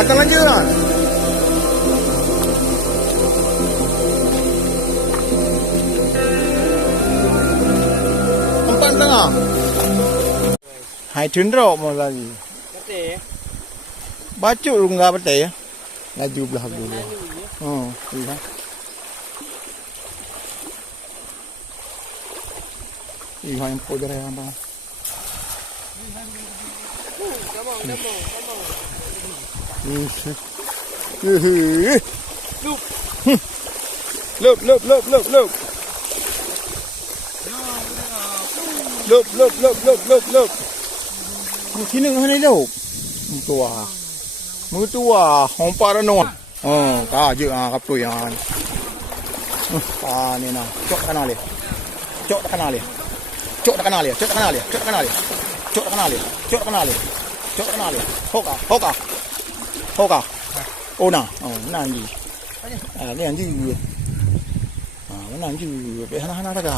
Makan aja lah. Empat tengah. Hai cendera mau lagi. Betul. Bacuk lu enggak betul ya? Laju belah dulu. Oh, iya. Iya yang poder yang bang. Look. Look. Sini mana look? Tua, hompa ranon. Oh, kaje kaptu yan. Ni na. Cok kanal. Hoka. Oh na. Oh, nanti. Ni anji. Nanti. Hana daga.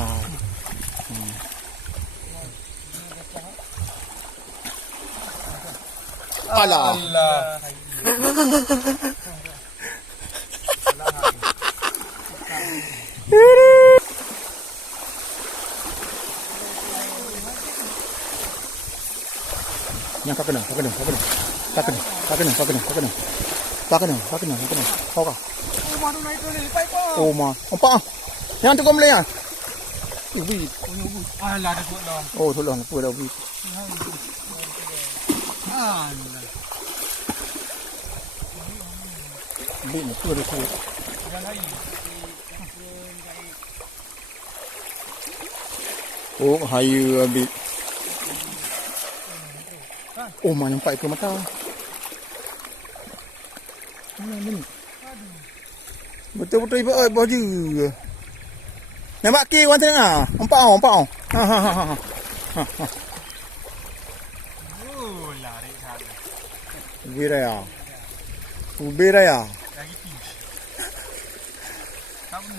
Allah. Yang tak kena. Tak kena. Kau kah? Oh ma. Empat. Yang tu kau boleh ah? Ibu. Alah dah buat dah. Oh, tolong apa dah ibu. Bik ni tu ada tu. Oh, hayu abik. Oh, mana nampak ke mata. Mana ni? Betul-betul ibu baju. Nampak ke orang tengah? Empat. Ha. Oh, lari kan. Ubi raya. Lagi tinggi. Kamu.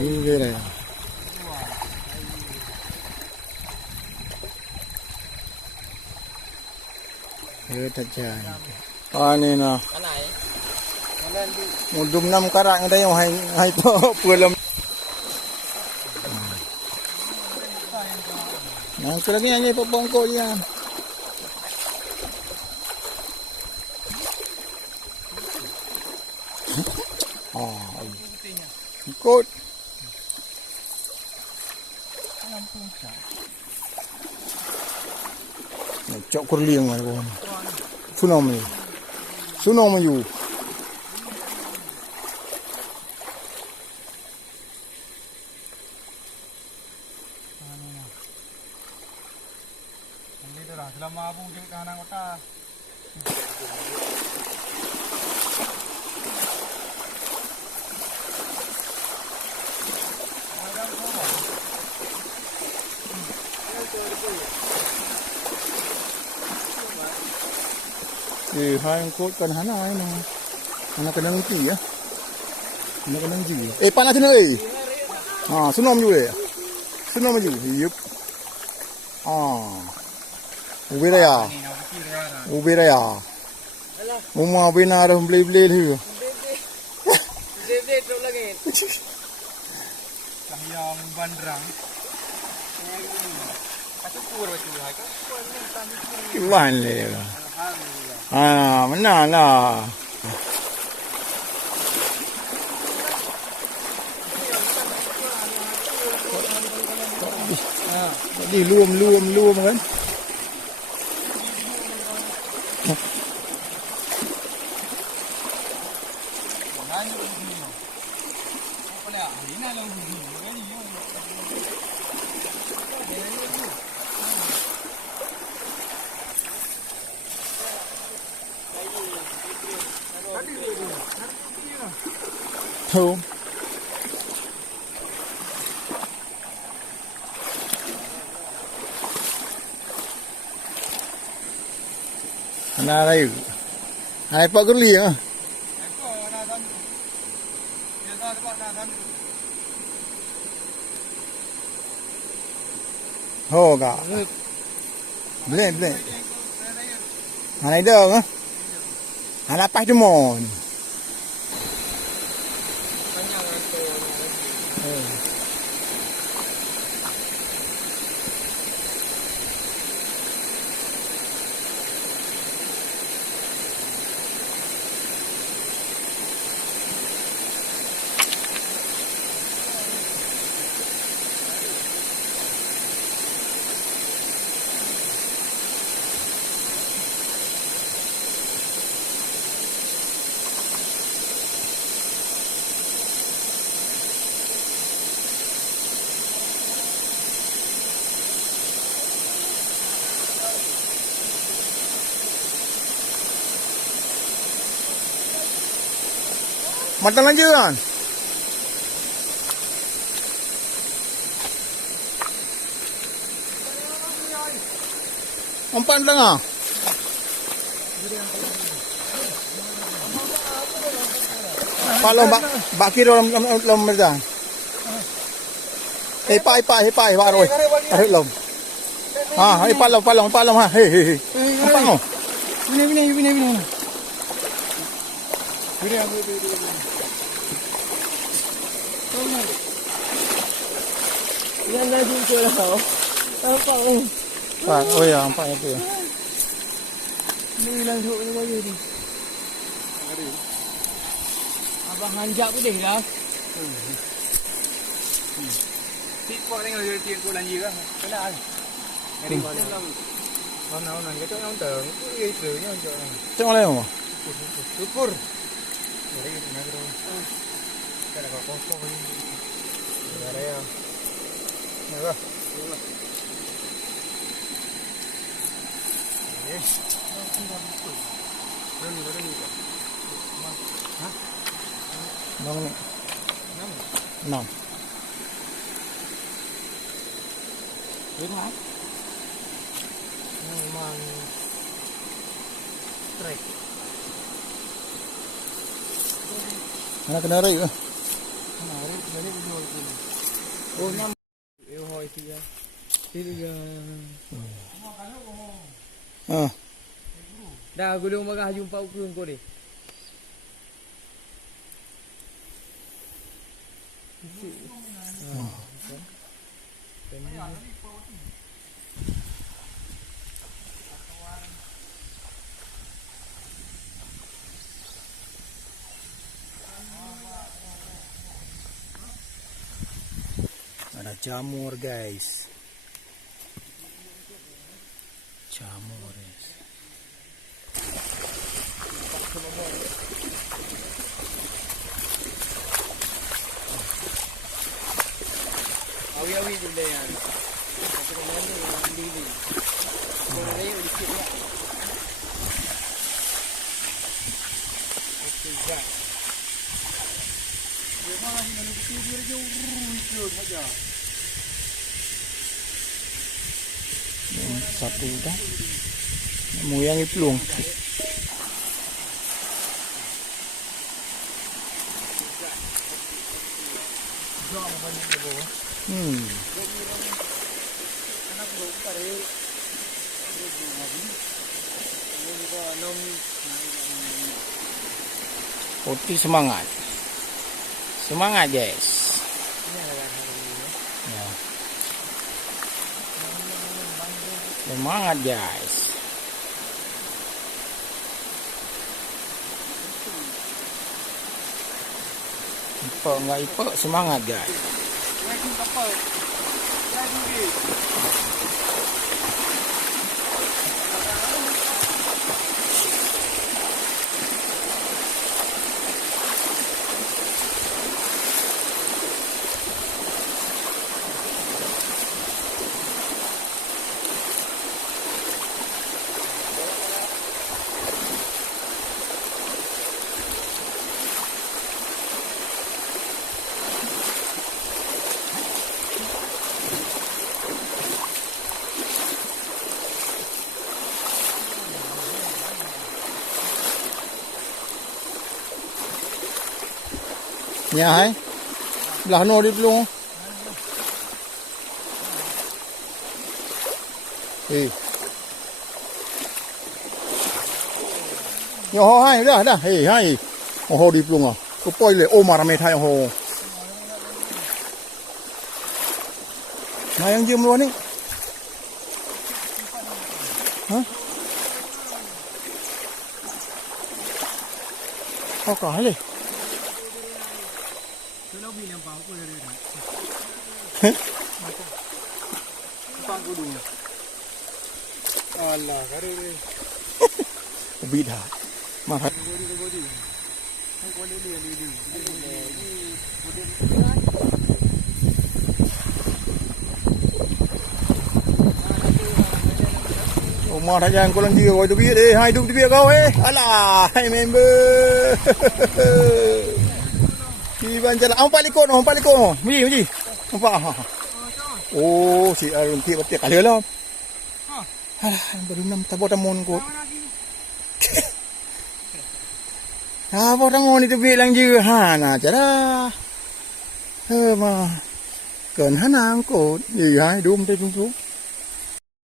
Ubi raya. Tak jadi. Ni na. Kanai. Mudum nam karak ng tayo hay to pulam. Nang lagi hanya popongko yan. Ikut. Cok kurliang mana pun. Sunam you. Selama abang jemput kanan kota. Hai kod kan hana ai no. Hana kenang ti ya. Hana kenang ji. Panas sini oi. Ha, sunam ju Sunam ju. Yup. Ubi raya. Umma binar beli tu. Beli tu lagi. Yang bandrang. Aku pur macam tu. Kiban le. Mana lah. Jadi luam kan. Tahu. Mana lagi? Hai Pak Gerli ah. Ho ka. Blend. Hanay daw, ha? Hanapay dumon. Matang lang dyan. Umpan lang ah. Palong bakiro lam merda. Ipa baroy. Arit lom. Ha, palong ha. He. Apa mo? Bini. Yan na din ko lang ako. Tampak mo. Oh ya, ampak itu ya. Ini ilang duk ni bagi ni. Abang hanjak pun deh lah. Tikpak dengan dia tiang kulan juga. Kelah. Ngari kau ni. Nona kita yang teng. Itu nya untuk. Tengok lah mo. Syukur. Jadi nak terus. Kada kau kosong ni. Ada ya. Nah, Enam. Lihat. memang trek. Mana kena rai ke? Kemarin dari jual sini. Oh, nam. Hoi tiga. Tiga. Ah. Dah gulung marah jumpa ukur kau ni. Ada jamur guys. Jamur guys. Awi-awi dulu yang. Aku mana yang diri. Kau lagi sedikit lah. Okey dah. Memang ni nak pergi dia jauh itu saja. Satu dah. Moyang pelung. Anak belum pare. Ini juga nom. Putih semangat. Semangat guys. Ini ada hari ini. Ya. Semangat guys. Ipok enggak ipok semangat guys. Lagi kapal. Lagi. Ya hai. Belah no di pelung. nhỏ ho hai đó đó hai ho đi luôn à có poi le ô mà làm thay ho này ăn dơm luôn đi hả có cả gì Nó bị làm báo của đây hả Pang kudu. Allah, kare. bị đá mà thật Không có đi. mà thay rằng có lần gì rồi tôi biết đi hai đứa tôi biết không ấy ala hai member đi bên chân là ông palikon cái gì không phải ô chị ở kia bắt tiệc cả lứa lắm ala baru năm tabo tamon ko tabo tamon itu bilang juga hana cara mà cần hana ko gì hai đứa tây trung